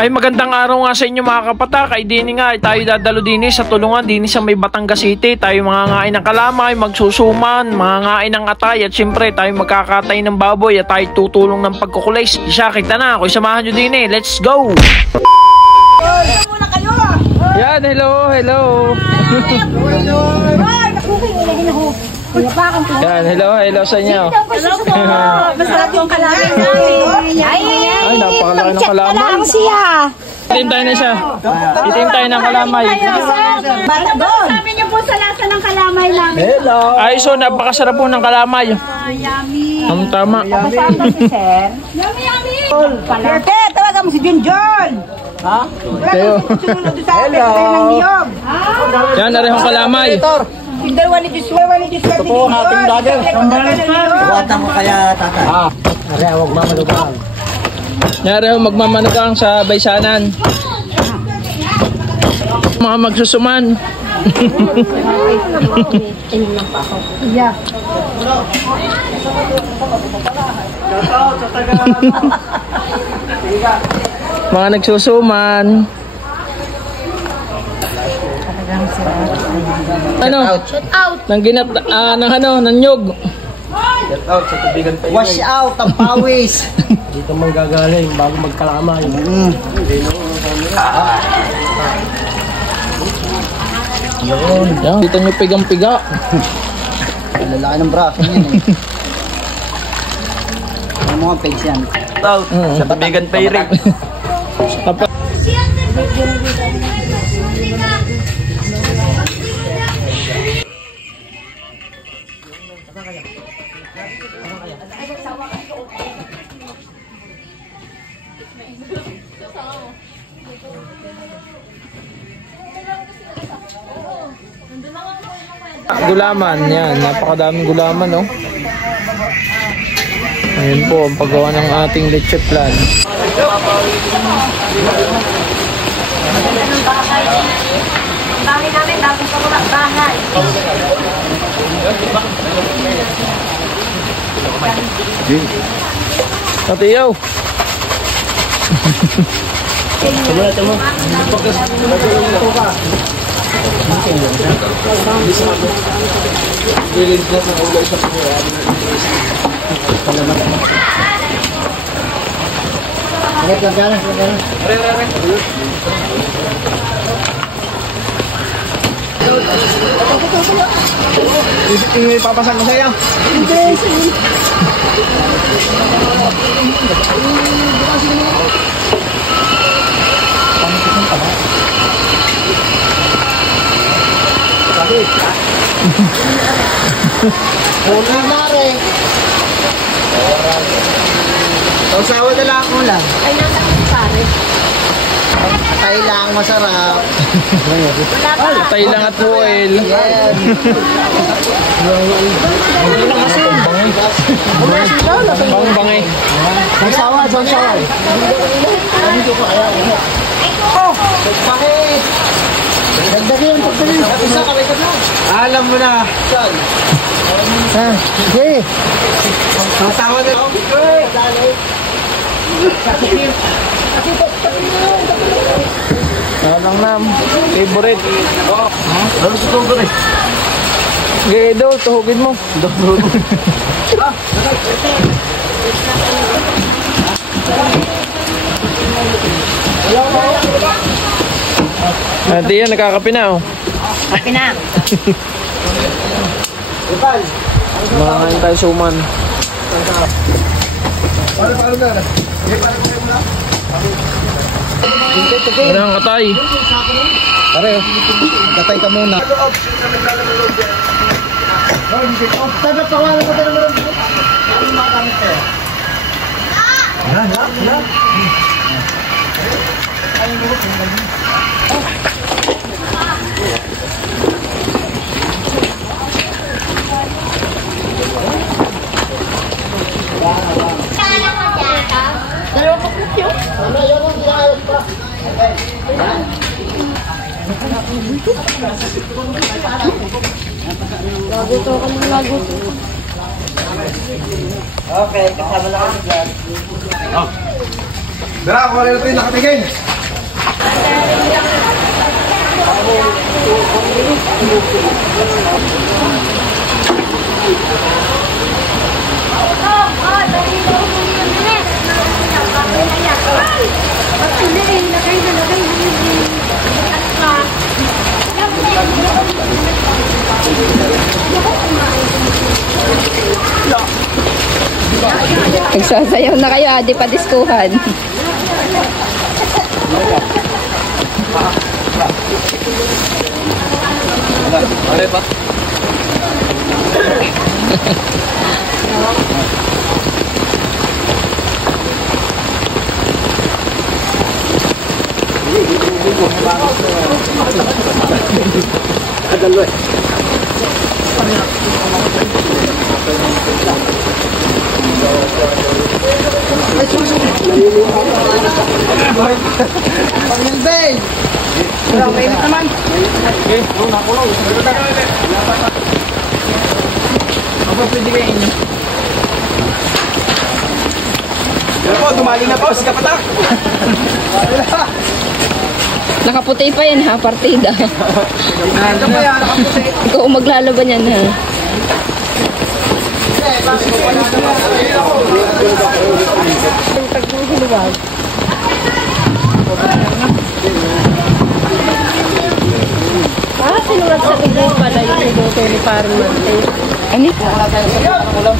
Ay magandang araw nga sa inyo mga kapatak. Ay din nga tayo dadalo din sa tulungan din sa may Batangas City. Tayo mga ngain ng kalamay, magsusuman, mga ngain ng atay at siyempre tayo magkakatay ng baboy at tayo tutulong ng pagkukulis. Isa kita na, kung samahan nyo din let's go! Yan, hello. Yan, hello sa inyo. Masarap yung kalamay namin. Ay, napakalaki ng kalamay. Lang siya. Itim tayo na siya. Itim tayo ng kalamay. Sabi niyo po sa lasa ng kalamay namin. Hello. Ay, so napakasarap po ng kalamay. Yummy. Tama. Yummy. Perte, tawagan mo si Junjun. Ha? Tayo. Hello. Yan, narehong kalamay. Yung dalawa ni Joshua, Ito po ang ating vlogger. Buwatan mo kaya tatay. Are, huwag mamalugang. Narehong magmamanugang sa baysanan. Mga magsusuman. Mga nagsusuman. Ano? shout out. Nang ng nyog. Get out sa tubigan tayo. Wash out ang pawis. Dito man gagaling bago magkalamay. Yan, dito nyo pigang-piga. Lalaki ng braso niyan eh. Ano mga pigs yan? Out sa tubigan tayo rin. Gulaman, yan, napakadaming gulaman, no? Ayun po ang paggawa ng ating leche plan. Dami namin, dami sa mga bahay. Tatiyaw! Papasan mo sa'yo. Una na rin. Usawa na lang ako lang. Ay, nasa kong pare. Patay lang, masarap. Wala pa. Patay lang at oil. Yan. Bang-bangay. Usawa. Oh! Bakit? Dagdag yun, alam mo na. Ha? Sige. Usawa na lang. Alang nam. Favorite. Ano sa favorite? Gaya daw, tuhugin mo. Ate yan, nakakapi na oh. Kapi na. Mga ngayon tayo suman. Wala ang katay. Pare, katay ka muna. Tabi, pawalan ko tayo naman. Ano makakamit ko? Okay, kasama na kami dyan. Dara, kung ano natin nakatingin. Nagsasayaw na kayo, di pa diskuhan. Dumali na po si Kapatak. Nakaputi pa yan ha, partida. Ikaw maglalaban yan ha. Sinulat sa tubig pala yung niluto ni Parang Martes. Ano?